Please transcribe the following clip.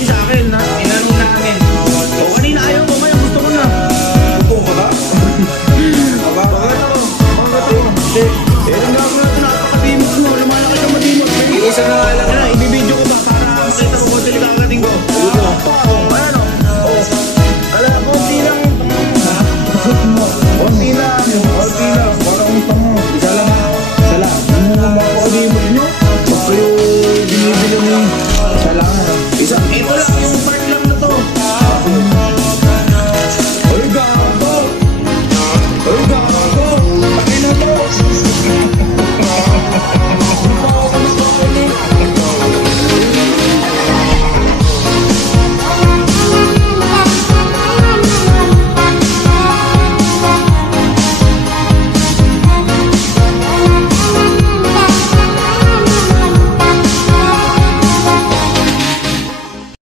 kasi sa akin na tinanong namin. O kanina ayaw ko, ngayon gusto ko na. Totoo ka ba? Aba, bakit ako? Eh, ang gagawin natin, napakadimot mo. Lumalaki ka madimot. Isa na nga lang. Ibibidyo ko ba para makita mo kung sila kakating ko.